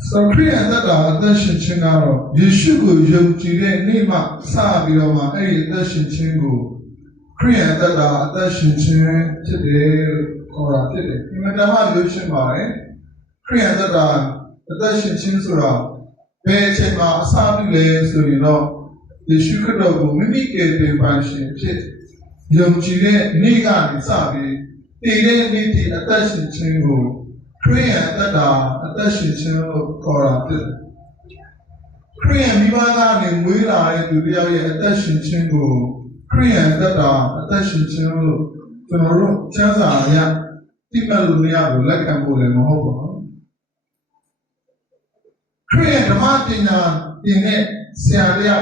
So Korean that attention channel, you should go young Jire Nima Sabi Roma, a attention chingo. Korean that attention chin today or today. In the Dama Lucian Mare, Korean that attention chinsura, Pechema Sabi Lays, so you know, the sugar dog mimic a passion chit. Young Jire Niga Sabi, they didn't need the attention chingo. Korean that attention channel or Korean Mibana in Willa to be attention chingo. Korean that attention channel to the room, Chanza, Timalunia, like and Bull and Hobo. Korean the Martina in it, Siaria,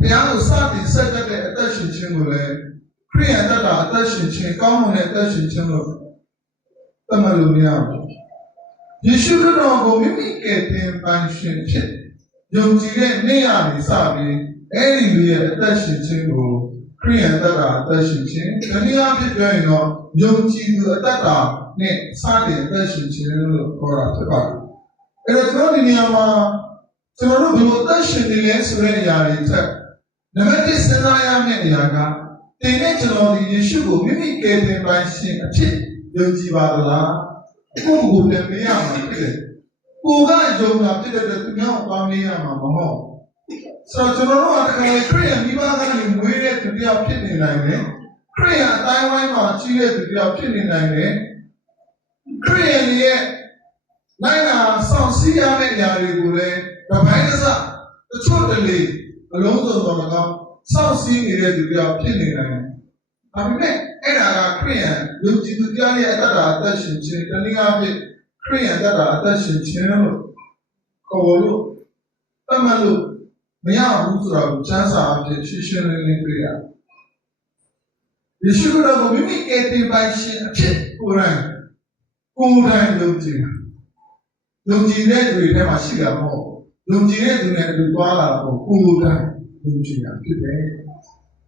Piano Sati said that the attention chingo. Korean that attention chin, common attention channel. Tamalunia. You should not go mimic a pension chip. Young Jire Nia Sabi, any attention chingo, Korean that attention chin, and the other going on, young Jidu Tata, ne, Sadi attention chin or a tobacco. And a Troniniama, Toro attention in Yari tech. The medicine I am in Yaga, they naturally you should go mimic a pension chip, young Jibadala. Who would let me out? Who got Joe up to the family? So, to know Korean, you are going to wait to be up in Korean, Taiwan, Chile to be up in Korean, yet Nina, some sea, the Panasa, the totally alone of some sea to be up in I mean, Korean, you do the attention to the Korean that attention channel. Kowalo, Tamalu, Mia Huzra, Chansa, Shishan in Korea. You should have mimicated by Chip Kuran. Kuran Luji. Luji net with them a cigar more. Luji net with Kuala or Kuran Luji today.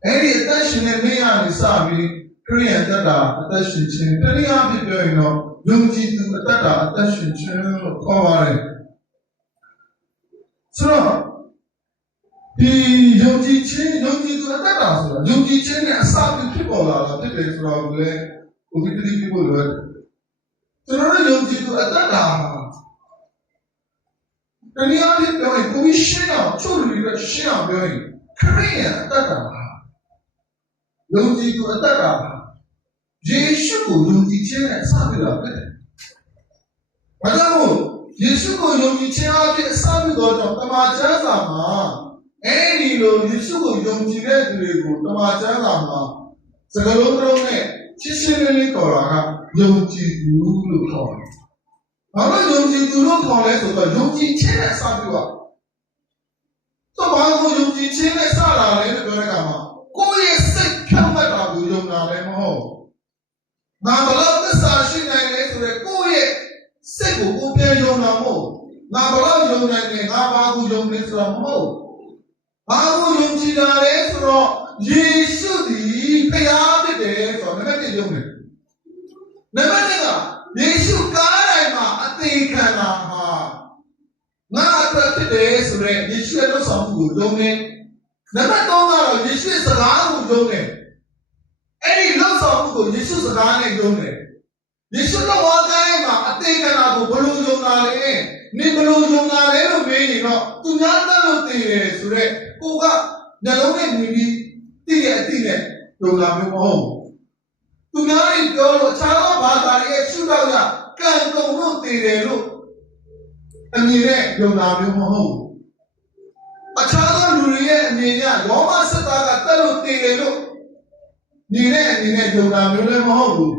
Any attention in me and Sabi. Korean that attention chin, telling out the going on, Lungi to that attention chin cover. So, the Yonji chin, Yonji to that, Yonji chin and Sabi people are the days from where we people were. So, Yonji to that. And the other going, we share, truly share going. Korean that. Yonji to that. Yesu Yonji Chen Sabi la pe. Madamo Yesu Yonji Chen aje Sabi do jo tama chansa ma. Any lo Yesu Yonji le dure ko tama chansa ma. Sagalo tro ne chishin ko ra ga Yonji du lo khaw. Ba lo Yonji du lo khaw le so to Yonji Chen Sabi wa. So ba ko Yonji Chen le sa la le lo ka ma. Ko ye sait kham ma ta ko yong na le ma ho. Now, the love the Sashi and Koye, Seko, Yonamo. Now, the love Yonan, Abagu Yonis from Mo. Abu Yonjina Esro, Yesu, pay out the day from the Medium. Never, Yesu Karama, I think Kana. Now, 30 days, Yesu had some good domain. Never know Yesu is a long domain. Any loss of good, Jesus is a guy doing it. You should know what I think I go blue Jonale, Nibulu Jonale, meaning not to not the who got the lonely maybe Tia, to love you home. To not go, Chalo Bata, shoot out, can't go no look. And you love you home. A child will react, Nia, Roma Sata, tell you, Nine, you know,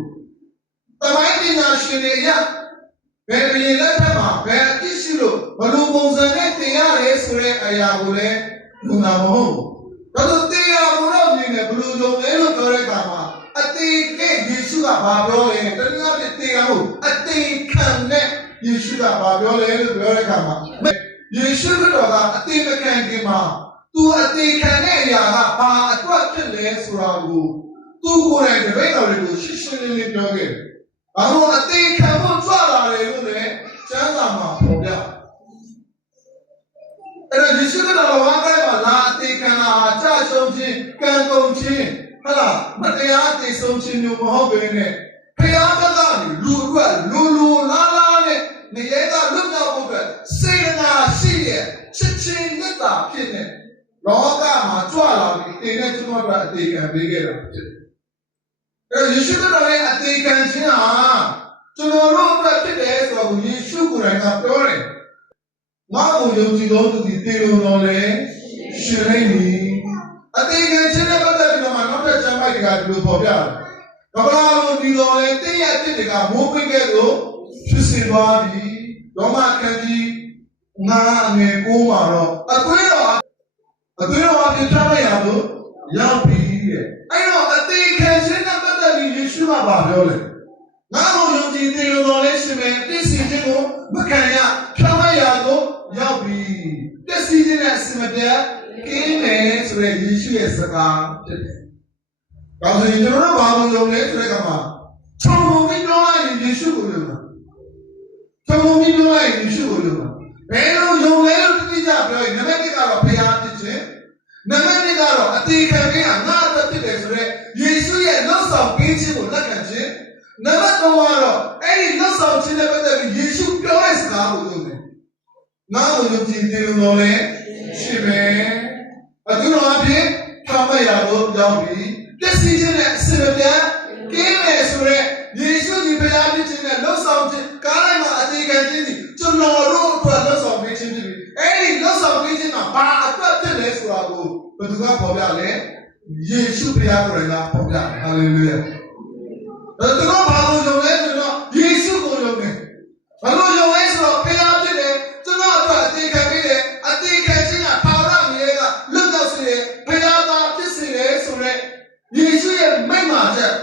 the mighty Nashinia, very letter, where Tissue, Balubos and Tia, Ayabule, Lunamo. But they are loving a blue dome, Correcama. I think you should have Babylon, and the Tia, I think you should have Babylon, Correcama. You should have a thing that can give up. To a thing can a question less ragu. Two good and the way of the Shishin in the I want to take a good father, Chana, ယေရှုခရစ်တော်ဝါကဲမှာလာအသေးခံလာကြချုံချင်းကံကုန်ချင်းဟာလားမတရားတည်ဆုံးခြင်းမျိုးမဟုတ်ဘဲနဲ့ဖယားဘက်ကနေလူအတွက်လူလားနဲ့နေရကလွတ်မြောက်ဖို့အတွက်စေတနာရှိတဲ့ချစ်ချင်းမေတ္တာဖြစ်နေလောကမှာကြွလာပြီးတင်တဲ့ကျွန်တော်တို့အသေးခံပေးခဲ့တာဖြစ်တယ်။အဲယေရှုခရစ်တော်ရဲ့အသေးခံခြင်းဟာကျွန်တော်တို့အတွက်ဖြစ်တယ်ဆိုတော့ယေရှုကိုယ်တိုင်ကပြောတယ်။ငါ့ကိုယုံကြည်သောသူသည်တည်လုံတော်လဲရှင်လိမ့်မည်။အသေးခံခြင်းနဲ့ပတ်သက်ပြီးတော့မှနောက်ထပ်ကျမ်းပိုက်ကဒီလိုပေါ်ပြတယ်။ကပ္ပလာလိုဒီတော်လဲတည့်ရဖြစ်တွေကမိုးခွင်းကဲ့သို့ဖြစ်စေသွားပြီ။ရောမခန်းကြီးငါအငယ်ကိုးမှာတော့အသွေးတော်အပြစ်ထားလိုက်ရလို့ရောက်ပြီတဲ့အဲ့တော့အသေးခံခြင်းနဲ့ပတ်သက်ပြီးယေရှုကပြောလဲငါ့ကိုယုံကြည်တယ်လို့လည်းရှင်မယ်ပြည့်စည်ခြင်းကိုမခံရဖြောင်းလိုက်ရလို့ရောက်ပြီပြည့်စည်ခြင်းနဲ့အစမပြတ်ကင်းတယ်ဆိုတဲ့ယေရှုရဲ့စကားဖြစ်တယ်။ဒါဆိုရင်ကျွန်တော်တို့ဘာလို့ယုံလဲဆိုတဲ့ကမှာခြုံငုံပြီးပြောလိုက်ရင်ယေရှုကိုယုံတာခြုံငုံပြီးပြောလိုက်ရင်ယေရှုကိုယုံတာဘယ်လိုယုံလဲလို့တိကျပြောရင်နံပါတ်1ကတော့ဖျားဖြစ်ခြင်းနံပါတ်2ကတော့အသေးခံခြင်းဟာငါ့အတွက်ဖြစ်တယ်ဆိုတော့ယေရှုရဲ့လှဆောင်ပေးခြင်းကိုလက်ခံခြင်းနံပါတ်3ကတော့အဲ့ဒီလှဆောင်ခြင်းနဲ့ပတ်သက်ပြီးယေရှုပြောတဲ့စကားကိုလုပ်တယ်ငါ့ကိုယုံကြည်တယ်လို့လည်းရှိမယ်အခုတော့အဖြစ်ထားမရတော့ကြောင်းပြီးပြည့်စည်ခြင်းနဲ့အစင်ပြတ်ကင်းမယ်ဆိုတော့ယေရှုဒီဖျားဖြစ်ခြင်းနဲ့လှဆောင်ခြင်းကားလိုက်မှာအသေးခံခြင်းဒီကျွန်တော်တို့အတွက်လှဆောင်ပေးခြင်းဖြစ်ပြီးအဲ့ဒီလှဆောင်ပေးခြင်းမှာဘာအတွက်ဖြစ်လဲဆိုတာကိုဘယ်သူကပေါ်ပြလဲယေရှုဖျားကိုယ်တိုင်ကပေါ်ပြဟာလေလုယာဒါတော့ဘာလို့ယုံလဲဆိုတော့ယေရှုကိုယုံတယ်ဘာလို့ယုံလဲဆိုတော့ဖျားဖြစ်တယ်ကျွန်တော်အတွက်အသေးခံပေးတယ်အသေးခံခြင်းကပါရမီရဲ့ကလွတ်မြောက်စေတယ်ဖျားသားဖြစ်စေတယ်ဆိုတော့ယေရှုရဲ့မိန့်မာချက်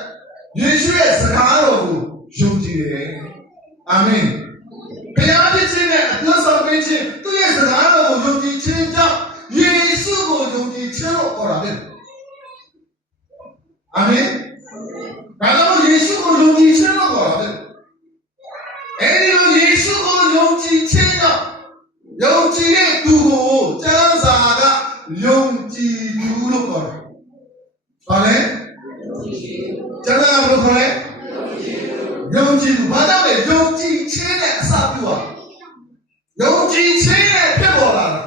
ယေရှုရဲ့စကားတော်ကိုယုံကြည်တယ်အာမင်ဘုရားဖြစ်ခြင်းနဲ့အသွင်ဆောင်ပေးခြင်းသူ့ရဲ့စကားတော်ကိုယုံကြည်ခြင်းကြောင့်ယေရှုကိုယုံကြည်ခြင်းလို့ခေါ်တာပဲအာမင်ဒါကြောင့်ယေရှုကိုယုံကြည်ခြင်းလို့ခေါ်တာပဲအဲဒီလိုယေရှုကိုယုံကြည်ခြင်းကြောင့်ယုံကြည်တဲ့သူကိုကျမ်းစာကယုံကြည်သူလို့ခေါ်တယ်ဘာလဲကျမ်းစာကဘယ်လိုခေါ်လဲယုံကြည်သူဘာကြောင့်လဲယုံကြည်ခြင်းနဲ့အစပြုတာယုံကြည်ခြင်းနဲ့ဖြစ်ပေါ်လာတာ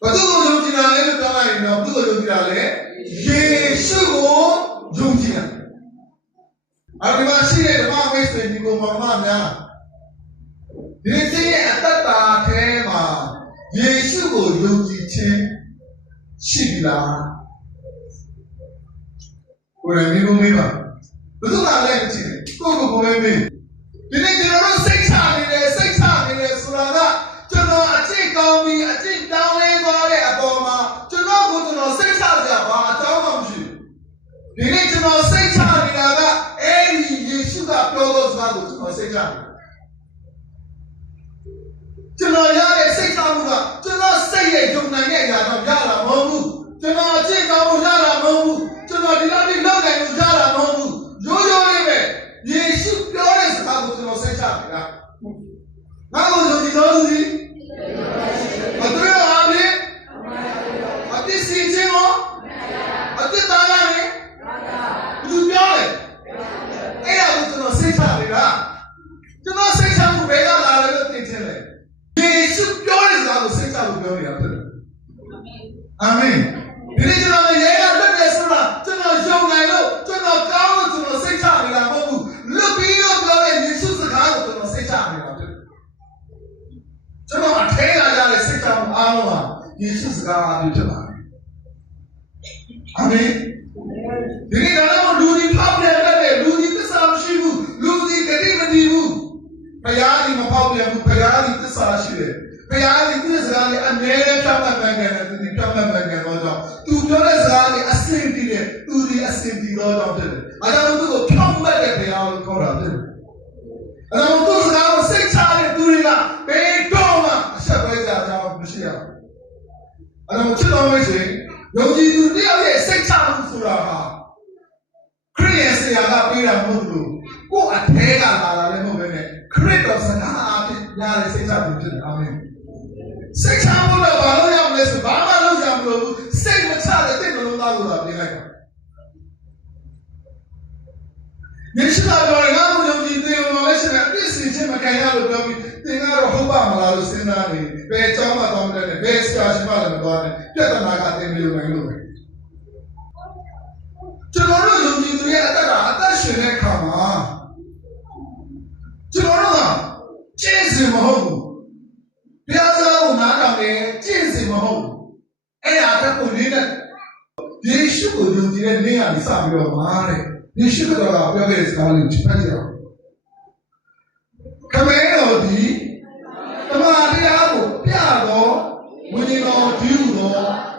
ဘယ်သူကိုယုံကြည်တာလဲလို့ပြောလိုက်ရင်တော့ဘယ်သူကိုယုံကြည်တာလဲယေရှုကိုယုံကြည်တာအဲဒီမှာရှိတဲ့ဓမ္မမိတ်ဆွေဒီကိုမောင်နှမများဒီနေ့ရဲ့အတ္တတာထဲမှာယေရှုကိုယုံကြည်ခြင်းရှိပြီလားကိုယ်လည်းမေးပါဘယ်သူကလဲကြည့်ကိုမေးဒီနေ့ကျွန်တော်တို့စိတ်ချနေတယ်ဆိုတာကကျွန်တော်အကျင့်ကောင်းပြီးအကျင့်တောင်းလဲသွားတဲ့အပေါ်မှာကျွန်တော်စိတ်ချကြပါအကြောင်းမှမရှိဘူးဒီနေ့ကျွန်တော်စိတ်ချနေတာကအဲ့ဒီယေရှုကပြောသောစကားကိုကျွန်တော်စိတ်ချတယ်ကျွန်တော်ရတဲ့စိတ်ချမှုကကျွန်တော်စိတ်ရဲ့ယုံနိုင်တဲ့အရာတော့ရတာမဟုတ်ဘူးကျွန်တော်အကျင့်ကောင်းမှုရတာမဟုတ်ဘူးကျွန်တော်ဒီလောက်ဒီလောက်နိုင်မှုရတာမဟုတ်ဘူးရိုးရိုးလေးပဲယေရှုပြောတဲ့စကားကိုကျွန်တော်စိတ်ချနေတာငါ့ကိုယုံကြည်တော်သူသည်အသွေးအားဖြင့်အပြစ်စီခြင်းကိုအပြစ်သားရတယ်သူပြောတယ်အဲ့ဒါကိုကျွန်တော်စိတ်ချနေတာကျွန်တော်စိတ်ချမှုဘယ်ကလာလဲလို့သိချင်တယ်ယေရှုပြောတဲ့စကားကိုစိတ်ချလို့ပြောနေတာဖြစ်တယ်အာမင်ဒီနေ့ကျွန်တော်ရဲ့လွတ်တယ်ဆိုတာကျွန်တော်ယုံနိုင်လို့ကျွန်တော်ကောင်းလို့ကျွန်တော်စိတ်ချနေတာမဟုတ်ဘူးလွတ်ပြီးတော့ပြောတဲ့ယေရှုစကားကိုကျွန်တော်စိတ်ချနေတာဖြစ်တယ်ကျွန်တော်အထဲလာရတဲ့စိတ်ချမှုအားလုံးဟာယေရှုစကားအပြည့်ဖြစ်ပါတယ်အာမင်ဒီနေ့ကတော့လူဒီဖောက်တယ်တဲ့လူဒီသစ္စာမရှိဘူးလူဒီဂတိမတည်ဘူးဘုရားဒီမဖောက်ပြန်ဘူးဘုရားဒီသစ္စာရှိတယ်ဘုရားဒီသူ့စကားလေးအမြဲတမ်းဖြောင့်မတ်မှန်ကန်တယ်သူဒီဖြောင့်မတ်မှန်ကန်တော့ကြောင့်သူပြောတဲ့စကားလေးအစင်တည်တယ်သူဒီအစင်တည်တော့ကြောင့်ဖြစ်တယ်အဲဒါကြောင့်သူ့ကိုဖြောင့်မတ်တဲ့ဘုရားကိုခေါ်တာဖြစ်တယ်အဲဒါကြောင့်သူ့စကားကိုစိတ်ချတဲ့သူတွေကဘယ်တော့မှအဆက်ပဲကြတာမရှိရဘူးအဲဒါကြောင့်ချစ်တော်မိတ်ဆွေယုံကြည်သူတယောက်ရဲ့စိတ်ချမှုဆိုတာဟာခရစ်ယာန်ဆရာကပေးတာမဟုတ်ဘူးကိုယ်အထဲကလာတာလည်းမဟုတ်ဘဲနဲ့ခရစ်တော်စကားအဖြစ်ရတဲ့စိတ်ချမှုဖြစ်တယ်အာမင်စိတ်ချမှုတော့ဘာလို့ရ ယေရှုကပြောတယ်ငါတို့ယုံကြည်သင်လို့လည်းရှင်ပြည့်စင်ခြင်းမခံရလို့ပြောပြီးသင်ကတော့ဟုတ်ပါမလားလို့စဉ်းစားနေဘယ်အကြောင်းမှတောင်းတယ်ဘယ်ဆရာရှိမှလည်းမသွားနဲ့ပြဿနာကသင်မလို့နိုင်လို့ပဲကျွန်တော်တို့ယုံကြည်သူရဲ့အသက်ရှင်တဲ့အခါမှာကျွန်တော်တို့ကကျင့်စဉ်မဟုတ်ဘူးဘုရားစကားကိုနားထောင်တယ်ကျင့်စဉ်မဟုတ်ဘူးအဲ့ဒါတက်ကိုလေးနဲ့ယေရှုကိုယုံကြည်တဲ့နေ့ကနေစပြီးတော့မာတဲ့ယေရှုတော်ကပြောခဲ့တဲ့စကားလေးကိုဖတ်ကြည့်အောင်ခမဲတော်ဒီတမန်တရားကိုပြတော့ဝိညာဉ်တော်ဒီဟုသော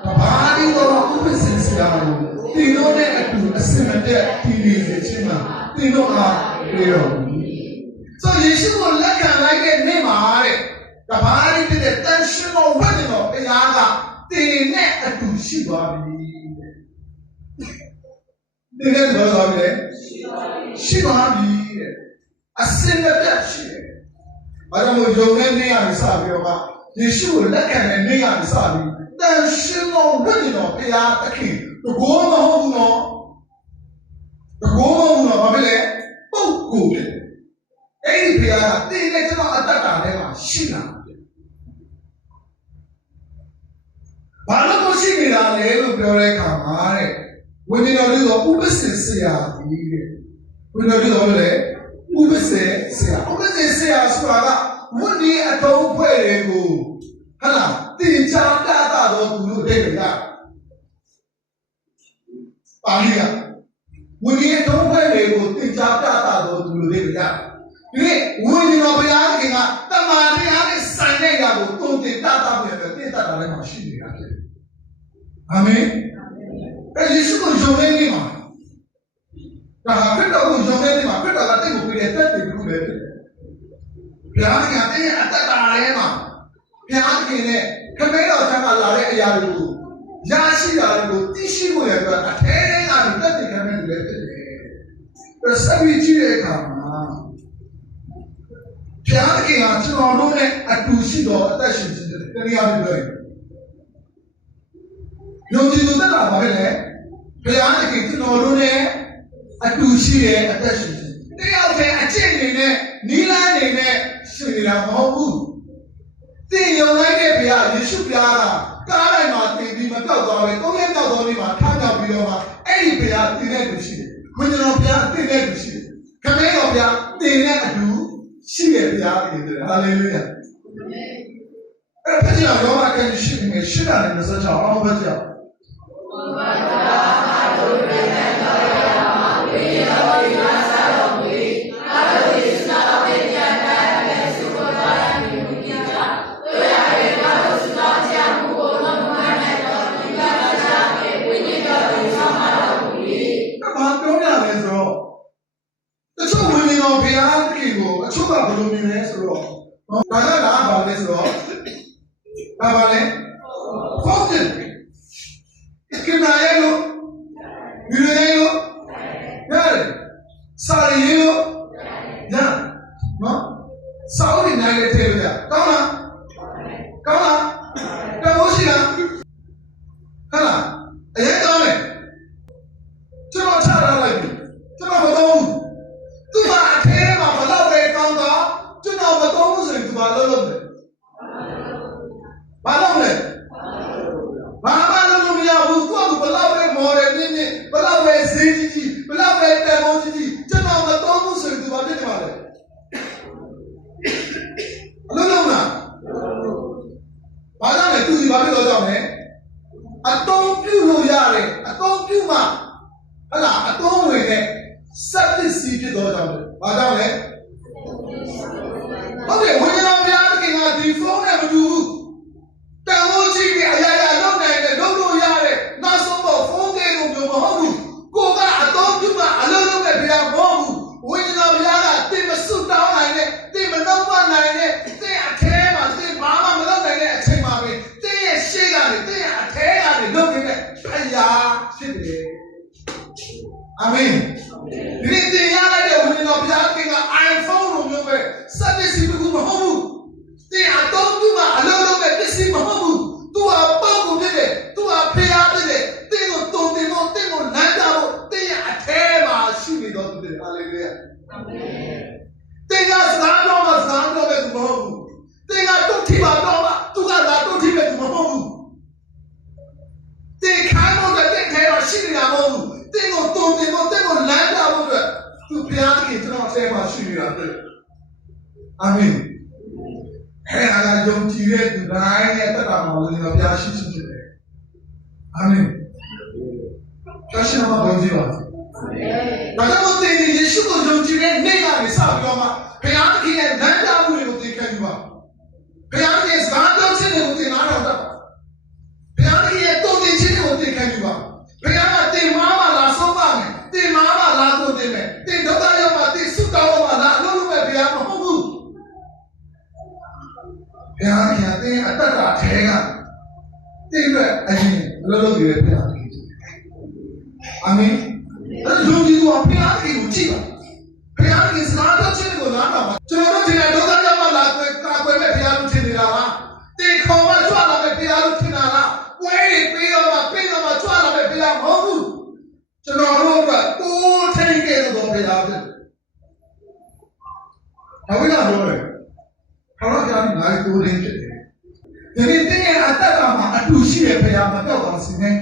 တပါးဒီတော်ဥပ္ပစင်စရာကိုသင်တို့နဲ့အတူအစင်မတက်တည်နေစေခြင်းမှာသင်တို့အားပြေတော်မူဆိုယေရှုကိုလက်ခံလိုက်တဲ့နေ့မှာတဲ့တပါးဒီတဲ့တန်ရှင်တော်ဝိညာဉ်တော်ဘုရားကသင်နဲ့အတူရှိသွားပြီသင်နဲ့တော်သွားပြီလေရှိသွားပြီတဲ့အစင်မတက်ရှိတယ်ဘာကြောင့်ယုံတဲ့နေ့ကနေစပြီးတော့ယေရှုကိုလက်ခံတဲ့နေ့ကနေစပြီးတန်ရှင်တော်ဝိညာဉ်တော်ဘုရားသခင်တကောမဟုတ်ဘူးနော်တကောမဟုတ်ဘူးနော်ဘာဖြစ်လဲပုဂ္ဂိုလ်တယ်အဲ့ဒီဘုရားကသင်နဲ့ကျွန်တော်အတ္တတာထဲမှာရှိလာတယ်ဘာလို့ရှိနေတာလဲလို့ပြောတဲ့အခါမှာတဲ့ဝိညာဉ်တော်တို့ဥပ္ပစေဆရာကြီးတဲ့ဝိညာဉ်တော်တို့လည်းဥပ္ပစေဆရာဆိုတာကဝိညာဉ်အတုံးဖွဲ့တွေကိုဟာလားတင်ချာပြတာတော့သူတို့တဲ့ကပါဠိကဝိညာဉ်အတုံးဖွဲ့တွေကိုတင်ချာပြတာတော့သူတို့တဲ့ကဒီဝိညာဉ်တော်ဘုရားခင်ကတမန်တရားနဲ့ဆိုင်တဲ့ຢာကိုတုံတင်တာတာပြတဲ့တင်တာတာလည်းမရှိနေတာဖြစ်တယ်အာမင်ယေရှုကိုယုံတဲ့နေ့မှာဒါဟာခရစ်တော်ကိုယုံတဲ့နေ့မှာခရစ်တော်ကတင့်ကိုပြည့်တဲ့တက်တယ်ခုလည်းဖြစ်တယ်ဘုရားကတင့်ရဲ့အတ္တတာထဲမှာဘုရားခင်နဲ့ခမဲတော်ချမ်းသာလာတဲ့အရာတွေကိုရရှိတာတွေကိုသိရှိဖို့ရတဲ့အထဲထဲကနေတက်တယ်ခံနေတယ်ဖြစ်တယ်။ဆက်ပြီးကြည့်တဲ့အခါမှာဘုရားခင်ကကျွန်တော်တို့နဲ့အတူရှိတော်အသက်ရှင်ခြင်းတနည်းအားဖြင့်ပြောရင်ယုံကြည်သူတက်တာပါပဲလေဘုရားသခင်ကျွန်တော်တို့နဲ့အတူရှိတဲ့အသက်ရှင်ခြင်းတယောက်တည်းအကျင့်နေနဲ့နီးလန်းနေနဲ့ရှင်နေတာမဟုတ်ဘူးသင်ယုံလိုက်တဲ့ဘုရားယေရှုဘုရားကကားတိုင်းမှာသင်ပြီးမပြောက်သွားပဲ၃ရက်ပြောက်သွားပြီးမှထားပြောက်ပြီးတော့မှအဲ့ဒီဘုရားသင်နဲ့တူရှိတယ်ဝိညာဉ်တော်ဘုရားသင်နဲ့တူရှိတယ်ခမည်းတော်ဘုရားသင်နဲ့အတူရှိတဲ့ဘုရားဖြစ်တယ်ဟာလေလုယာအဲ့ဒါကြောင့်ရောမကရှိနေရှိတာနဲ့ဆက်ချအောင်ဘာကြောင့်တချို့ဝိညာဉ်တော်ဘုရားသခင်ကိုအချို့ကဘယ်လိုမြင်လဲဆိုတော့ဒါကလားဘာလဲဆိုတော့ဘာပါလဲဟုတ်တယ်ကိနာယေလို့ယူရဲလို့ရတယ်စာရီလို့ညနော်စာအုပ်တွေနိုင်တဲ့ထဲလို့ရကောင်းလားကောင်းလားတော်လို့ရှိလားဟာလားအရင်ကောင်းတယ်ကျွန်တော်ချထားလိုက်ပြီကျွန်တော်မတော်ဘူးသူကအထဲမှာဘလောက်ပဲကောင်းတော့ကျွန်တော်မတော်ဘူးဆိုရင်သူဘာလုပ်လဲဘာလုပ်လဲဘာမှလုပ်လို့မရဘူးသူကဘလောက်ပဲမော်တယ်နင်းဘလောက်ပဲဈေးကြီးဘလောက်ပဲတန်ဖိုးကြီးကျွန်တော်မတော်ဘူးဆိုရင်သူဘာဖြစ်နေမှာလဲအလုံးလုံးလားဘာကြောင့်လဲသူဒီဘာဖြစ်လို့ကြောင့်လဲအတုံးပြုလို့ရတယ်အတုံးပြုမှဟလာအတုံးဝင်တဲ့စက်ပစ္စည်းဖြစ်တော့ကြောင့်လေဘာကြောင့်လဲဟုတ်တယ်ဝိညာဉ်တော်ဘုရားသခင်ကဒီဖုန်းနဲ့မတူဘူးတန်ဖိုးကြီးပြီးအရာရာလုပ်နိုင်တယ်လုပ်လို့ရတယ်နောက်ဆုံးတော့ဖုန်းတွေလိုမျိုးမဟုတ်ဘူးကိုကအတော်ပြုမှအလုံးလုံးနဲ့ဘုရားမဟုတ်ဘူးဝိညာဉ်တော်ဘုရားကတင်မစွတ်တောင်းနိုင်တဲ့တင်မနှုတ်မနိုင်တဲ့တင်အထဲမှာတင်ဘာမှမလုပ်နိုင်တဲ့အချိန်မှာပဲတင်ရဲ့ရှေ့ကနေတင်ရဲ့အထဲကနေလုပ်နေတဲ့ဖယားဖြစ်တယ်အာမင်ဒီတင်ရလိုက်တဲ့ဝိညာဉ်တော်ဘုရားက iPhone လိုမျိုးပဲစက်ပစ္စည်းတစ်ခုမဟုတ်ဘူးတင်အတော်ပြုမှအလုံးလုံးနဲ့ပစ္စည်းမဟုတ်ဘူးသူကပုံကိုဖြစ်တယ်သူကဖျားဖြစ်တယ်တင်ကိုတုံတင်ဖို့တင်ကိုလမ်းတာဖို့တင်ရအထဲမှာရှိနေတော့သူတယ်ဟာလေလုယာ အာမင်အဲ့ဒါကယုံကြည်တဲ့သူတိုင်းရဲ့တက်တာမှာဝင်တော့ဘုရားရှိရှိဖြစ်တယ်အာမင်ကျရှင်းမှာဘုန်းကြီးပါဒါကြောင့်ဒီယေရှုကိုယုံကြည်တဲ့နေ့ကနေစပြီးတော့မှဘုရားသခင်ရဲ့လမ်းပြမှုတွေကိုသိခဲ့ပြီးပါဘုရားသခင်ရဲ့စကားပြောခြင်းတွေကိုသိနားထောင်တတ်ပါဘုရားသခင်ရဲ့တုံ့ပြန်ခြင်းတွေကိုသိခဲ့ပြီးပါဘုရားကတင်မားမှလာဆုံးပါမယ်တင်မားမှလာဆုံးတင်မယ်တင်ဒုက္ခရောက်မှတင်ဆုတောင်းမှလာအလုပ်လုပ်မဲ့ဘုရားမဟုတ်ဘူးဘုရားသခင်အတ္တတာထဲကတင်အတွက်အရင်အလုပ်လုပ်ရတဲ့ဘုရားသခင်အာမင်အဲ့ဒီလူကြီးကဘုရားသခင်ကိုကြည့်ပါဘုရားသခင်စကားတော်ခြင်းကိုနားထောင်ပါကျွန်တော်တို့ဒီနေ့ဒုက္ခရောက်မှလာကာကွယ်မဲ့ဘုရားလို့ထင်နေတာလားတင်ခေါ်မှကြွလာမဲ့ဘုရားလို့ထင်တာလားပွဲတွေပြီးတော့မှကြွလာမဲ့ဘုရားမဟုတ်ဘူးကျွန်တော်တို့ကတိုးထိန်ခဲ့တဲ့ဘုရားဖြစ်ဒါဝိဒ်ကပြောတယ်ခေါင်းကြောင့်ငါတိုးထိန်ဖြစ်တယ်ဒီနေ့တင်းရဲ့အတ္တမှာအတူရှိတဲ့ဘုရားမပြောက်ပါစေနဲ့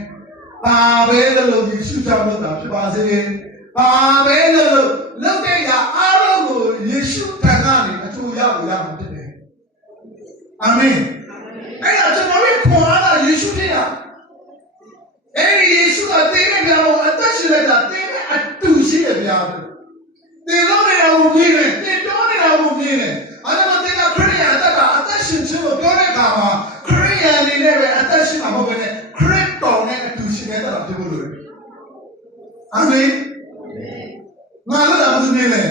ဘာပဲလို့ယေရှုကြောင့်လုပ်တာဖြစ်ပါစေ။ဘာပဲလို့လုပ်တဲ့ရာအားလုံးကိုယေရှုထံကနေအကျိုးရဖို့ရမှာဖြစ်တယ်။အာမင်။အဲ့ဒါကျွန်တော်တို့ခေါ်ရတာယေရှုဖြစ်တာ။အဲ့ဒီယေရှုကတင်းနဲ့ပြောင်းအသက်ရှင်လိုက်တာတင်းနဲ့အတူရှိတဲ့ဘုရားပဲ။တင်းလုံးနေတာကိုမြင်တယ်။တင်းတော်နေတာကိုမြင်တယ်။အဲ့ဒါမှတင်းကခရစ်ယာန်အသက်ရှင်ခြင်းကိုပြောတဲ့အခါမှာခရစ်ယာန်နေနဲ့ပဲအသက်ရှင်မှာမဟုတ်ဘဲနဲ့ခရစ်တော်နဲ့အတူရှင်နေတာဖြစ်ဖို့လိုတယ်။အာမင်။ငါတို့ကဘယ်သူနေလဲ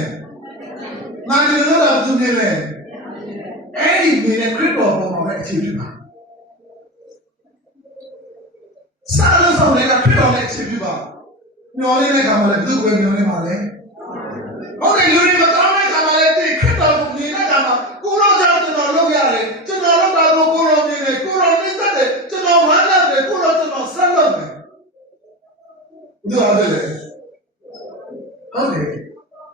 ။ငါတို့ကဘယ်သူနေလဲ။အဲ့ဒီနေတဲ့ခရစ်တော်ပေါ်မှာပဲအခြေပြုပါ။စာလုံးဆောင်တွေကခရစ်တော်နဲ့အခြေပြုပါ။မျောလေးတဲ့ခါမှာလည်းဘယ်သူပဲမျောနေပါလဲ။ဟုတ်တယ်လူတွေမကောင်းတဲ့ခါမှာလည်းဒီခရစ်တော်ကိုမြင်တဲ့ခါမှာကိုရောကြောင့်ကျွန်တော်လုပ်ရတယ်။ကျွန်တော်လုပ်တာကိုကိုရောမြင်တယ်။ကိုရောမြင်တတ်တယ်။ကျွန်တော်ဝမ်းသာတယ်ကိုရောကျွန်တော်ဆက်လုပ်တယ်။ဒီလိုအဲ့လေဟုတ်တယ်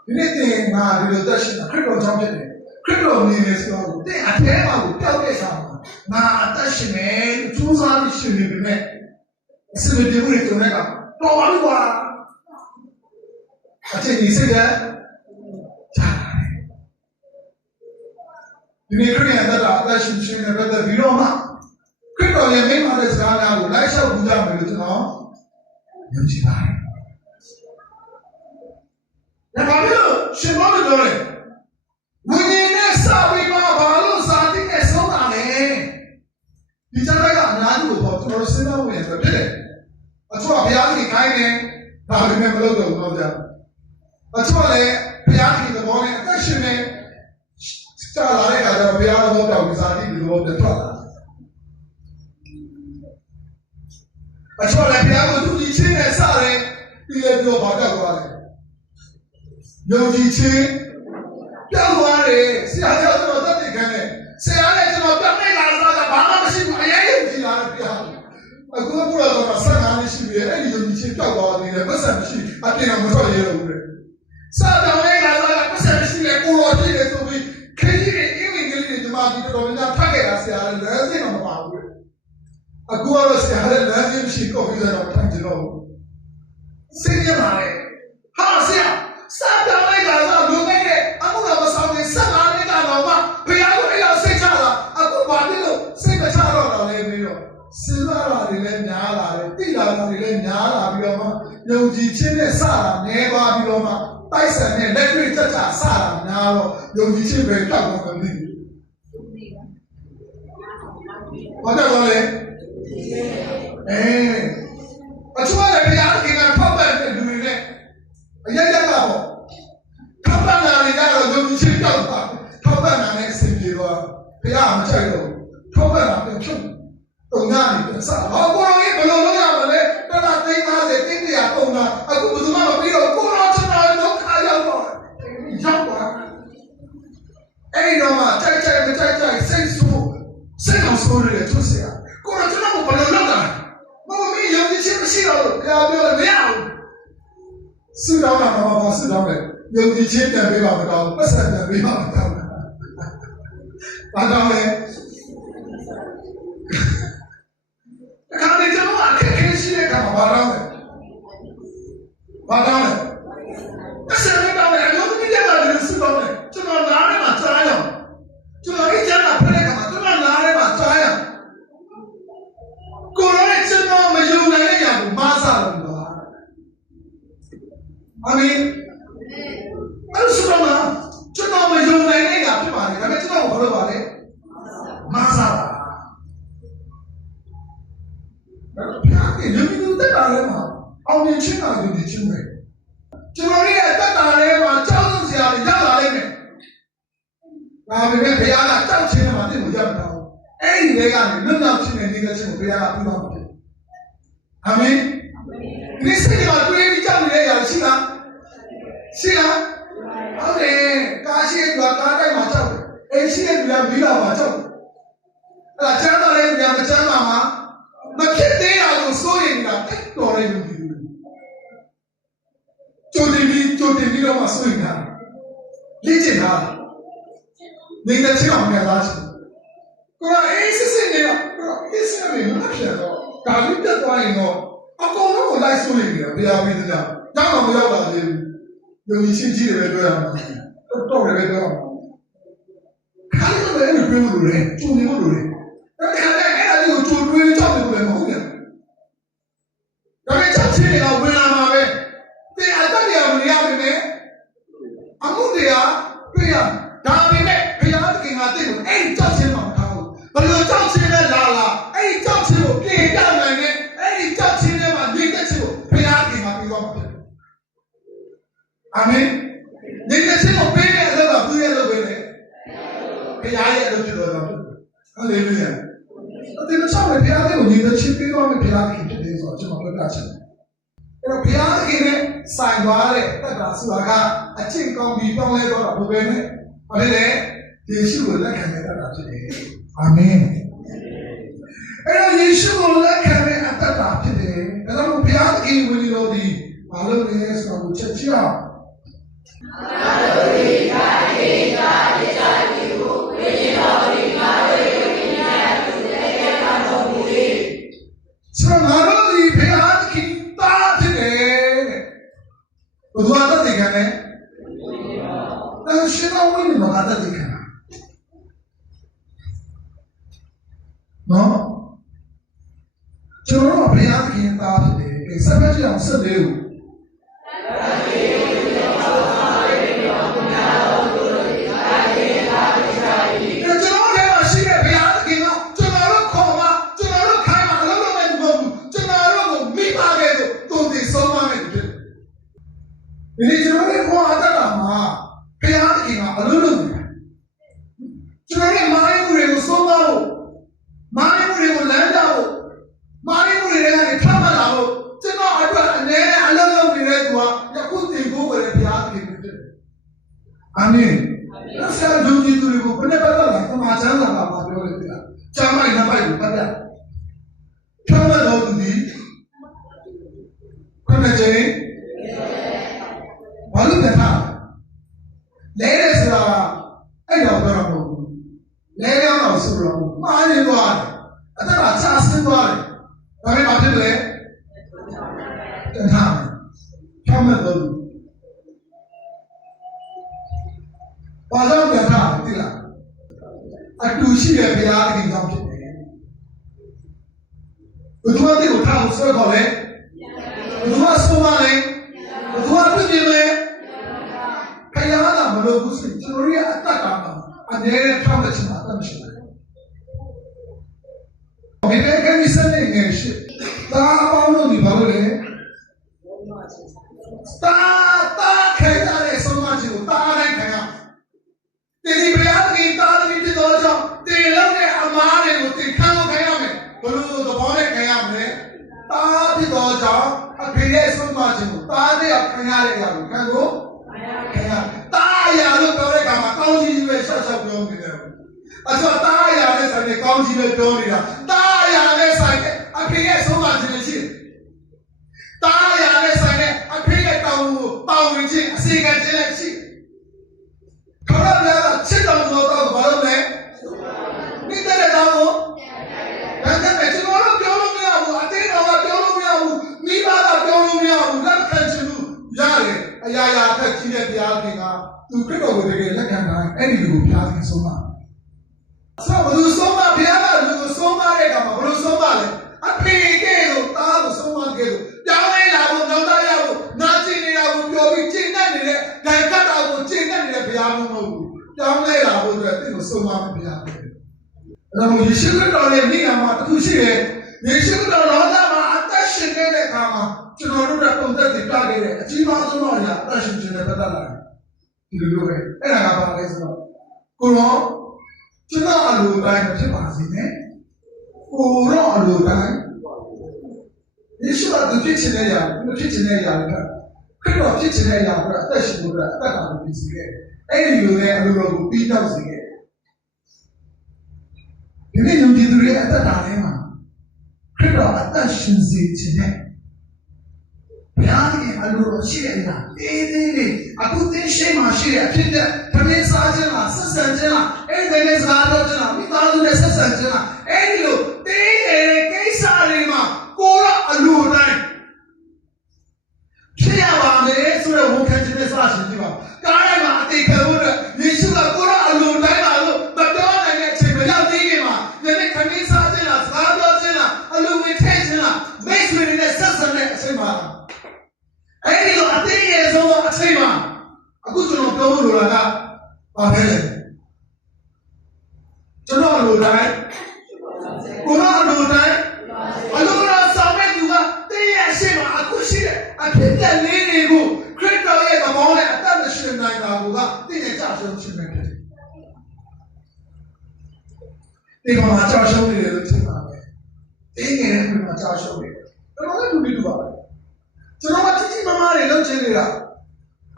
ဒီနေ့တင်ငါဒီလိုသက်ရှင်ခရစ်တော်ကြောင့်ဖြစ်တယ်ခရစ်တော်မြင်နေဆိုတော့တဲ့အထဲမှာကိုပျောက်တဲ့ဆောင်ငါအသက်ရှင်နေကျိုးစားပြီးရှင်နေပြီနဲ့အစမပြေဘူးလေတုံးတဲ့ကတော်ပါလို့ကွာအချင်းကြီးစိတ်ကဒီနေ့ခရစ်ယာန်သက်တာအသက်ရှင်ခြင်းနဲ့ပတ်သက်ပြီးတော့မှခရစ်တော်ရဲ့မိန့်တဲ့စကားများကိုလိုက်လျှောက်ကြမယ်လို့ကျွန်တော်ယုံကြည်ပါတယ်။ဒါဘာလို့ရှင်မောလို့ပြောလဲ။ဝိညာဉ်နဲ့စာပြီးမှဘာလို့စာတိနဲ့ဆုံးတာလဲ။ဒီကြားကအများကြီးကိုကျွန်တော်စဉ်းစားဝင်ရဖြစ်တယ်။အချို့ကဘုရားကြီးခိုင်းတယ်ဒါပေမဲ့မလုပ်တော့ဘူးတော့ဗျာ။အချို့လည်းဘုရားကြီးသဘောနဲ့အသက်ရှင်နေကြာလာတဲ့အခါကျတော့ဘုရားသဘောပြောင်းပြီးစာတိဒီသဘောနဲ့ထွက်လာ။အချို့လည်းဘုရားကိုသူကြည်ချင်းနဲ့စတယ်ပြီးလည်းပြောဘာကြောက်သွားလဲယုံကြည်ခြင်းပြောင်းသွားတယ်ဆရာကြောင့်ကျွန်တော်တက်တည်ခံတယ်ဆရာနဲ့ကျွန်တော်ပြောင်းနေလာတာကဘာမှမရှိဘူးအရင်ယုံကြည်လာတယ်ဘုရားအခုဘုရားကတော့ဆက်ကားလေးရှိပြီအဲ့ဒီယုံကြည်ခြင်းပြောက်သွားနေတယ်ပတ်စံမရှိအပြင်တော့မထွက်ရတော့ဘူးလေစတောင်းလိုက်လာတာပတ်စံမရှိလေကိုရောကြည့်တယ်ဆိုပြီးခရီးတွေအင်္ဂလိပ်ကလေးတွေဒီမှာဒီတော်တော်များဖတ်ခဲ့တာဆရာလည်းလဲသိတော့မပါဘူးအခုကတော့ဆရာလည်းလမ်းကြီးမရှိကော်ဖီဆိုင်တော့ထိုင်ကြတော့စိတ်ရပါလေဟာဆရာစာပြောင်းလိုက်တာကလူငယ်ရဲ့အခုတော့မဆောင်နေဆက်လာနေတာတော့မှဘုရားကိုအဲ့လိုစိတ်ချတာအခုဘာဖြစ်လို့စိတ်မချတော့တာလဲပြီးတော့စဉ်းစားတာတွေလည်းများလာတယ်သိလာတာတွေလည်းများလာပြီးတော့မှယုံကြည်ခြင်းနဲ့စတာနေပါပြီးတော့မှတိုက်ဆန်နဲ့လက်တွေ့တက်တာစတာများတော့ယုံကြည်ခြင်းပဲတောက်တော့မသိဘူးဘာကြောင့်လဲအချို့လည်းဘုရားခင်ကဖောက်ပတ်တဲ့လူတွေနဲ့အရရကပေါ့ထောက်ပံ့တာတွေကတော့ယုံကြည်ခြင်းကြောက်တာထောက်ပံ့တာနဲ့အစဉ်ပြေတော့ဘုရားမချိုက်တော့ထောက်ပံ့တာပြန်ဖြုတ်တုံညာနေပြန်စားဟောကိုရောဘယ်လိုလုပ်ရမလဲတလားသိမ်းသားစေတင်းပြပုံတာအခုဘယ်သူမှမပြီးတော့ကိုရောကျွန်တော်လုံးခါရောက်တော့ရောက်ပါအဲ့ဒီတော့မှကြိုက်မကြိုက်စိတ်ဆိုးစိတ်အောင်ဆိုးရတယ်သူစရာကိုရောကျွန်တော်ဘယ်လိုလုပ်တာမမီးယုံကြည်ခြင်းမရှိတော့ဘုရားပြောတယ်မရဘူးဆုတောင်းတာဘာဆုတောင်းလဲယုံကြည်ခြင်းပြန်ပေးပါမကောင်းပတ်စံပြန်ပေးပါမကောင်းဘာတောင်းလဲအခါလေးကျွန်တော်အခက်ခဲရှိတဲ့အခါမှာဘာတောင်းလဲပတ်စံလေးတောင်းတယ်အယုံကြည်တဲ့ဘာလို့ဆုတောင်းလဲကျွန်တော်နားထဲမှာကြားရအောင် အာမင်အဲ့ဆိုတော့ကျွန်တော်မယုံနိုင်တဲ့ညာဖြစ်ပါတယ်ဒါပေမဲ့ကျွန်တော်ဘာလို့ပါလဲမဆာပါဘုရားကယုံကြည်တဲ့တာလည်းမှာအောင်မြင်ခြင်းကယုံကြည်ခြင်းပဲကျွန်တော်ရဲ့အတ္တလည်းမှာကြောက်ရွံ့စရာတွေရလာလိမ့်မယ်ဒါပေမဲ့ဘုရားကကြောက်ခြင်းမှာတင့်ကိုရောက်တာအဲ့ဒီတွေကနေလွတ်မြောက်ခြင်းနဲ့နေတဲ့ခြင်းကိုဘုရားကပြုတော်မူတယ်အာမင်ဒီစိတ်ကတွေးပြီးကြောက်နေတဲ့ຢာရှိလားရှိလားဟုတ်တယ်ကားရှိကကားတိုင်းမှာကြောက်တယ်အိမ်ရှိတဲ့လူကမီးလာမှာကြောက်တယ်အဲ့ဒါချမ်းသာတဲ့လူကမချမ်းသာမှာမဖြစ်သေးတာကိုစိုးရိမ်နေတာတိတ်တော်တဲ့လူတွေကြိုတင်ပြီးတော့မှစိုးရိမ်တာလေ့ကျင့်တာနေတဲ့ချင်းအောင်များလားကိုယ်အေးစစ်စစ်နေတော့အေးစစ်နေမဖြစ်တော့ဒါလေးပြတ်သွားရင်တော့အကုန်လုံးကိုလိုက်စိုးရိမ်နေတာဘုရားမင်းသားကြောက်တော့မရောက်တာလေယုံကြည်ချင်းကြီးတယ်ပဲပြောရမှာတော့တယ်ပဲပြောရမှာခါလေးတော့လည်းပြောလို့လေကျုံနေလို့လေအဲ့ဒါအဲ့ဒါကိုကျုံတွေးကြောက်တယ်လို့လည်းမဟုတ်ဘူးဒါပေမဲ့ချက်ချင်းတွေကဝင်လာမှာပဲတင်အတ္တတွေကဝင်ရပြီနဲ့အမှုတွေကတွေ့ရဒါပေမဲ့ဘုရားသခင်ကတင့်ကိုအဲ့ကြောက်ချင်းမှမထားဘူးဘယ်လိုကြောက်ချင်းနဲ့လာအဲ့ကြောက်ချင်းကိုပြင်ပြနိုင်တဲ့အဲ့ကြောက်ချင်းနဲ့မှနေတဲ့ချင်းကိုဘုရားသခင်ကပြီးတော့မှာဖြစ်အာမင်နေတဲ့ချင်းကိုပေးတဲ့အလုပ်ကသူ့ရဲ့လုပ်ပဲလေဘုရားရဲ့အလုပ်ဖြစ်တော့တာဟာလေလုယာအဲ့ဒီဆောက်တဲ့ဘုရားကိုနေတဲ့ချင်းပြီးတော့မှဘုရားခင်ဖြစ်တယ်ဆိုတော့ကျွန်တော်ပြောပြချင်တယ်အဲ့တော့ဘုရားခင်နဲ့ဆိုင်သွားတဲ့တက်တာဆိုတာကအကျင့်ကောင်းပြီးတောင်းလဲတော့တာဘယ်ပဲနဲ့ဘာလဲလေယေရှုကိုလက်ခံတဲ့တက်တာဖြစ်တယ်အာမင်အဲ့တော့ယေရှုကိုလက်ခံတဲ့အတ္တတာဖြစ်တယ်ဒါကြောင့်ဘုရားခင်ဝင်လို့ဒီဘာလို့လဲဆိုတော့ချက်ချအောင်အာလုရိကာဧကာတိတာတိကိုဝိညာဉ်တော်ဒီကာရေဝိညာဉ်သူတဲ့ကံတော်မူ၏ဆိုတော့ငါတို့ဒီဘုရားခင်တာဖြစ်တယ်ဘုရားတတ်တယ်ခံတယ်ဒါရှင်တော်ဝိညာဉ်တော်တတ်တယ်ခံနော်ကျွန်တော်ဘုရားခင်တာဖြစ်တယ်ကိစ္စမကြီးအောင်ဆက်လေးကိုဒီကျွန်တော်ရဲ့ဘဝအတ္တမှာဘုရားသခင်ကအလုံးလုံးတယ်ကျွန်တော်ရဲ့မာနမှုတွေကိုဆုံးမဖို့မာနမှုတွေကိုလမ်းပြဖို့မာနမှုတွေကနေထပ်မလာဖို့ကျွန်တော်အတွက်အနည်းနဲ့အလုံးလုံးနေတဲ့သူကယခုတင်ကိုယ်ပဲဘုရားသခင်ဖြစ်တယ်အာမင်ဆက်ဆက်ဒုတိယသူတွေကိုဘယ်နဲ့ပတ်သက်လဲသမာချမ်းသာတာပါပြောတယ်ဗျာကျမ်းမိုက်နှစ်ပိုက်ကိုပတ်သက်ဖြောင်းမဲ့တော်သူဒီခဏချင်းဘာလို့လဲထားလဲလဲဆိုတာအဲ့တော့ပြောတော့မဟုတ်ဘူးလဲလဲတော့ဆိုတော့မှားနေသွားတယ်အတ္တကချဆင်းသွားတယ်ဒါပေမဲ့ဘာဖြစ်လဲတထားဖြောင်းမဲ့တော့ဘာလို့လဲထားသိလားအတူရှိတဲ့ဘုရားသခင်ကြောင့်ဖြစ်တယ်ဘုရားတွေကိုထားလို့ဆွဲခေါ်လဲဘုရားဆုံးမလဲဘုရားပြည့်ပြည့်လဲခရယာကမလို့ဘူးဆိုကျွန်တော်ရဲ့အတ္တကမှာအနေနဲ့ထောက်တဲ့ချင်တာအတ္တမရှိဘူး။ဘယ်နဲ့ကနေစနေငယ်ရှိတာပေါင်းလို့ဒီဘာလို့လဲတာခဲတာရဲ့ဆုံးမခြင်းကိုတာတိုင်းခံရဒီဘုရားခင်တာသမီးဖြစ်တော်ကြောင့်တင်လောက်တဲ့အမားတွေကိုတင်ခံလို့ခံရမယ်ဘလို့သဘောနဲ့ခံရမယ်တာဖြစ်တော်ကြောင့်အဖေရဲ့ဆုံးမခြင်းကိုတာတဲ့ခံရတဲ့အရာကိုခံကိုခံရတာအရာလို့ပြောတဲ့အခါမှာကောင်းကြီးပဲဆက်ဆက်ပြောနေတယ်အချောတာအရာနဲ့ဆိုင်တဲ့ကောင်းကြီးပဲပြောနေတာတာအရာနဲ့ဆိုင်တဲ့အဖေရဲ့ဆုံးမခြင်းရှိတယ်တာအရာနဲ့ဆိုင်တဲ့အဖေရဲ့တောင်းကိုပါဝင်ခြင်းအစီအကံခြင်းလည်းရှိတယ်ခရဗျာကချစ်တော်မူတော့ဘာလို့လဲမိတဲ့တောင်းကိုဒါကမဲ့ကျွန်တော်တို့ပြောလို့မရဘူးအတင်းတော်ကပြောလို့မရဘူးမိဘကပြောလို့မရဘူးလက်ခံချင်လို့ရတယ်အရာရာထက်ကြီးတဲ့ဘုရားခင်ကသူခရစ်တော်ကိုတကယ်လက်ခံတာအဲ့ဒီလူကိုဘုရားခင်ဆုံးမဆိုတော့ဘယ်လိုဆုံးမဘုရားကလူကိုဆုံးမတဲ့အခါမှာဘယ်လိုဆုံးမလဲအဖေကဲလို့တားကိုဆုံးမကဲလို့ပြောင်းလဲလာဖို့နောက်သားရဖို့နာကျင်နေတာကိုပြောပြီး အဲ့တော့ယေရှုခရစ်တော်ရဲ့နိဂါမတစ်ခုရှိတယ်ယေရှုခရစ်တော်လောကမှာအသက်ရှင်နေတဲ့အခါမှာကျွန်တော်တို့ကပုံသက်တည်ပြခဲ့တဲ့အကြီးမားဆုံးသောအရာအသက်ရှင်ခြင်းနဲ့ပတ်သက်လာတယ်ဒီလိုပဲအဲ့ဒါကဘာလဲဆိုတော့ကိုရောကျွန်တော်အလိုတိုင်းမဖြစ်ပါစေနဲ့ကိုရောအလိုတိုင်းယေရှုကသူဖြစ်ခြင်းနဲ့ရာသူဖြစ်ခြင်းနဲ့ရာကခရစ်တော်ဖြစ်ခြင်းနဲ့ရာကအသက်ရှင်လို့အသက်တာကိုဖြစ်စေခဲ့အဲ့ဒီလိုနဲ့အလိုတော်ကိုပြီးတော့စေခဲ့ဒီနေ့ယုံကြည်သူတွေအသက်တာထဲမှာခရစ်တော်အသက်ရှင်စေခြင်းနဲ့ဘုရားရဲ့အလိုတော်ရှိတဲ့အရာအေးသေးလေးအခုသင်ရှိမှရှိတဲ့အဖြစ်တဲ့ခမင်းစားခြင်းလားဆက်ဆံခြင်းလားအဲ့ဒီနဲ့စကားပြောခြင်းလားမိသားစုနဲ့ဆက်ဆံခြင်းလားအဲ့ဒီလိုတင်းနေတဲ့ကိစ္စတွေမှာကိုရောအလိုတိုင်းဖြစ်ရပါမယ်ဆိုတဲ့ဝန်ခံခြင်းနဲ့စရှင်ကြည့်ပါကားထဲမှာအသေးခံလို့ယေရှုကကိုရောအလိုတိုင်းပါလို့မပြောနိုင်တဲ့အချိန်မရောက်သေးခင်မှာဒီနေ့ခမင်းစားခြင်းလားစကားပြောခြင်းလားအလိုဝင်ထည့်ခြင်းလားမိတ်ဆွေတွေနဲ့ဆက်ဆံတဲ့အချိန်မှာအဲ့ဒီလိုအသေးငယ်ဆုံးအချိန်မှာအခုကျွန်တော်ပြောလို့လိုတာကဘာလဲလဲကျွန်တော်လိုတိုင်းကိုရောအလိုတိုင်းအလိုတော်ဆောင်တဲ့သူကတင်းရဲ့အရှိမအခုရှိတဲ့အဖြစ်တဲ့လေးတွေကိုခရစ်တော်ရဲ့သဘောနဲ့အသက်ရှင်နိုင်တာကတင်းရဲ့ကြောက်ဆုံးခြင်းပဲဖြစ်တယ်ဒီမှာကြောက်ဆုံးနေတယ်လို့ထင်ပါပဲတင်းငယ်တဲ့မှာကြောက်ဆုံးနေတယ်ကျွန်တော်လည်းလူတွေတူပါပဲကျွန်တော်ကတိတိမမားတွေလုပ်ချင်နေတာ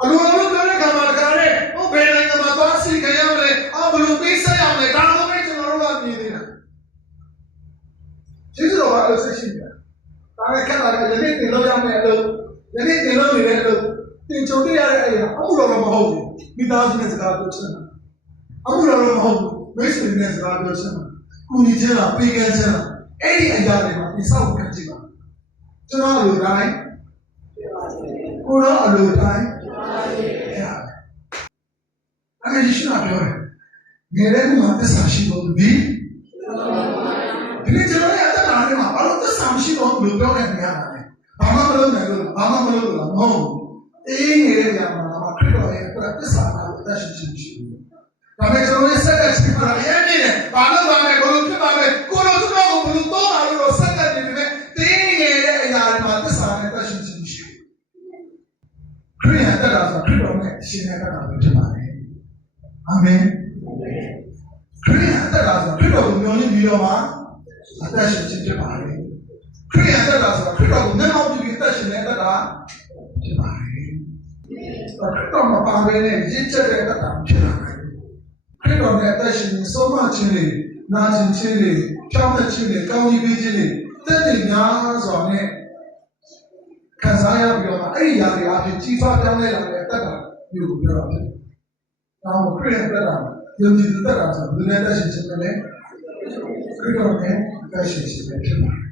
အလိုလိုပြောတဲ့ခါမှာတခါနဲ့ဟိုဘယ်နိုင်ငံမှာသွားစီခရရမလဲဘလို့ပေးဆက်ရမလဲဒါတော့ပဲကျွန်တော်တို့ကမြင်နေတာကျေးဇူးတော်အားဆက်ရှိနေတာဒါနဲ့ခက်တာကယနေ့တင်လို့ရမယ့်အလုပ်ယနေ့တင်လို့နေတဲ့အလုပ်တင်ကြုံရတဲ့အရာအမှုတော်မဟုတ်ဘူးမိသားစုနဲ့စကားပြောချင်တာအမှုတော်မဟုတ်ဘူးမိတ်ဆွေနဲ့စကားပြောချင်တာကုညီချင်တာပေးကမ်းချင်တာအဲ့ဒီအရာတွေမှာဒီစောင့်ခံကြည့်ပါကျွန်တော်လိုတိုင်းကိုရောအလိုတိုင်းအဲ့ဒါယေရှုကပြောတယ်ငယ်တဲ့မှာသစ္စာရှိဖို့ဒီနေ့ကျွန်တော်ရဲ့အသက်တာထဲမှာဘာလို့သစ္စာမရှိတော့လို့ပြောနေကြတာလဲဘာမှမလုပ်နိုင်လို့ဘာမှမလုပ်လို့မဟုတ်ဘူးအေးနေတဲ့နေရာမှာခရစ်တော်ရဲ့သစ္စာကိုအသက်ရှင်ခြင်းရှိဘူးဒါပေမဲ့ကျွန်တော်ရဲ့စက်ကချင်ပါရဲ့နေတယ်ဘာလို့ပါလဲဘလို့ဖြစ်ပါလဲကိုလိုသူတော်ကိုဘလို့တော့ပါလို့စက်ကနေပေမဲ့တင်းငယ်တဲ့အရာတွေမှာသစ္စာနဲ့အသက်ရှင်ခြင်းရှိဘူးခရစ်ယာန်တက်တာဆိုခရစ်တော်နဲ့ရှင်နဲ့တက်တာပဲဖြစ်ပါတယ်အာမင်ခရစ်ယာန်တက်တာဆိုခရစ်တော်ကိုမျှော်လင့်ပြီးတော့မှအသက်ရှင်ခြင်းဖြစ်ပါတယ်ခရစ်ယာန်တက်တာဆိုခရစ်တော်ကိုမျက်မှောက်ပြုပြီးအသက်ရှင်နေတဲ့တက်တာဖြစ်ပါတယ်ခရစ်တော်မှာပါပဲနဲ့ရင့်ကျက်တဲ့တက်တာဖြစ်လာတယ်ခရစ်တော်နဲ့အသက်ရှင်နေဆုံးမခြင်းတွေနာကျင်ခြင်းတွေဖြောင်းတဲ့ခြင်းတွေကောင်းကြီးပေးခြင်းတွေတက်တည်များစွာနဲ့ခံစားရပြီးတော့အဲ့ဒီຢာတွေအဖြစ်ကြီးပွားပြောင်းလဲလာတဲ့တက်တာမျိုးကိုပြောတာဖြစ်တယ်။ဒါကိုခရစ်ယာန်တက်တာယုံကြည်သူတက်တာဆိုဘယ်နဲ့တက်ရှင်ခြင်းလဲခရစ်တော်နဲ့တက်ရှင်ခြင်းပဲဖြစ်ပါတယ်